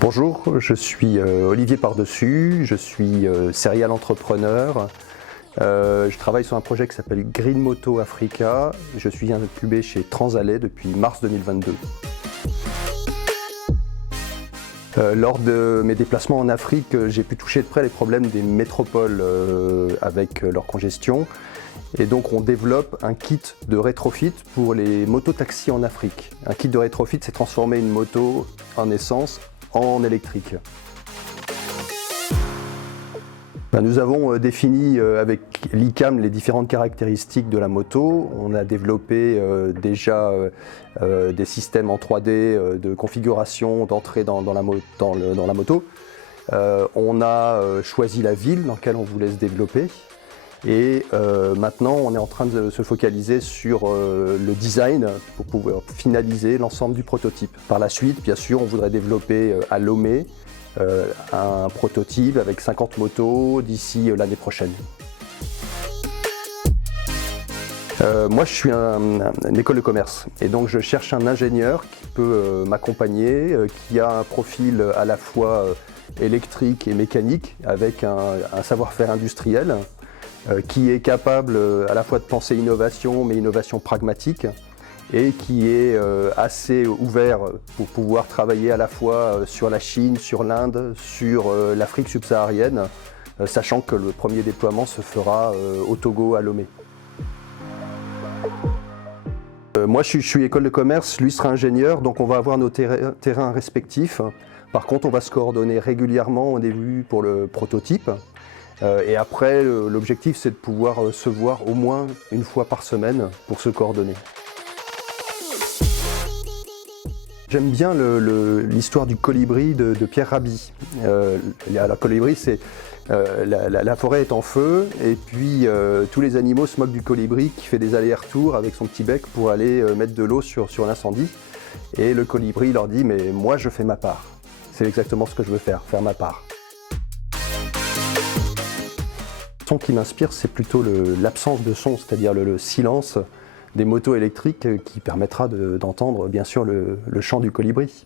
Bonjour, je suis Olivier Pardessus, je suis serial entrepreneur. Je travaille sur un projet qui s'appelle Green Moto Africa. Je suis incubé chez Transalais depuis mars 2022. Lors de mes déplacements en Afrique, j'ai pu toucher de près les problèmes des métropoles avec leur congestion. Et donc on développe un kit de rétrofit pour les mototaxis en Afrique. Un kit de rétrofit, c'est transformer une moto en essence en électrique. Nous avons défini avec l'ICAM les différentes caractéristiques de la moto. On a développé déjà des systèmes en 3D de configuration d'entrée dans la moto. On a choisi la ville dans laquelle on voulait se développer. Et maintenant, on est en train de se focaliser sur le design pour pouvoir finaliser l'ensemble du prototype. Par la suite, bien sûr, on voudrait développer à Lomé un prototype avec 50 motos d'ici l'année prochaine. Moi, je suis une école de commerce et donc je cherche un ingénieur qui peut m'accompagner, qui a un profil à la fois électrique et mécanique avec un savoir-faire industriel. Qui est capable à la fois de penser innovation, mais innovation pragmatique, et qui est assez ouvert pour pouvoir travailler à la fois sur la Chine, sur l'Inde, sur l'Afrique subsaharienne, sachant que le premier déploiement se fera au Togo, à Lomé. Moi je suis école de commerce, lui sera ingénieur, donc on va avoir nos terrains respectifs. Par contre, on va se coordonner régulièrement au début pour le prototype. Et après, l'objectif, c'est de pouvoir se voir au moins une fois par semaine pour se coordonner. J'aime bien l'histoire du colibri de Pierre Rabhi. La colibri, c'est la forêt est en feu et puis tous les animaux se moquent du colibri qui fait des allers-retours avec son petit bec pour aller mettre de l'eau sur l'incendie. Et le colibri leur dit « mais moi je fais ma part ». C'est exactement ce que je veux faire ma part. Le son qui m'inspire, c'est plutôt l'absence de son, c'est-à-dire le silence des motos électriques qui permettra d'entendre bien sûr le chant du colibri.